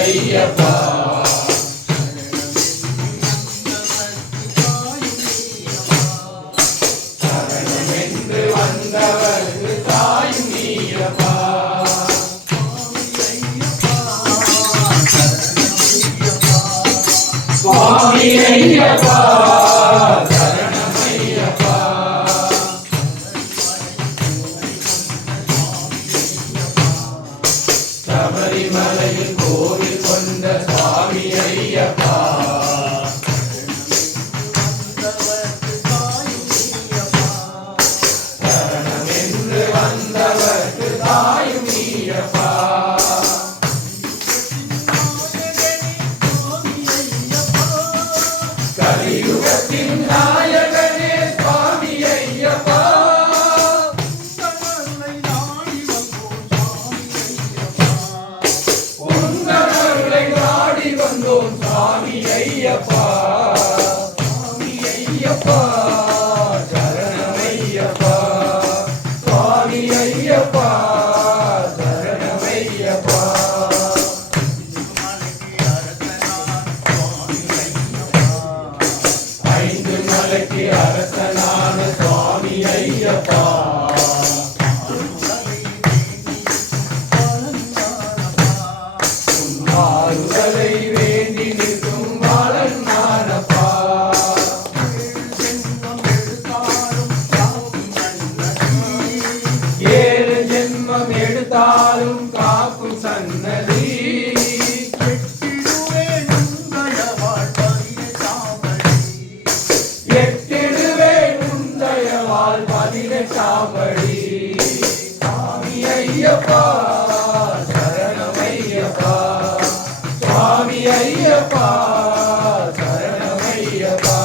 ஐயப்பா சரணமென்று வந்தவர்க்கு தாயும் நீயப்பா சுவாமி ஐயப்பா சரணமையப்பா சபரிமலையில் கோவில் கொண்ட சுவாமி ஐயப்பா சரணமென்று வந்தவர்க்கு தாயும் நீயப்பா கலியுகத்தின் நாயகனே சுவாமி ஐயப்பா உன்னருளை நாடி வந்தோம் சுவாமி ஐயப்பா சுவாமி ஐயப்பா சரணமையப்பா சுவாமி ஐயப்பா சரணமையப்பா ஐந்து மலைக்கு அரசனான சுவாமி ஐயப்பா ஆறுதலை வேண்டி நிற்கும் பாலன் நானப்பா ஏழு ஜென்மம் எடுத்தாலும் காக்கும் சன்னதி பதினெட்டாம்படி சுவாமி ஐயப்பா சரணமையப்பா சுவாமி ஐயப்பா சரணமையப்பா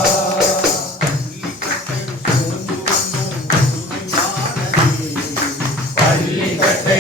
பள்ளிக்கட்டை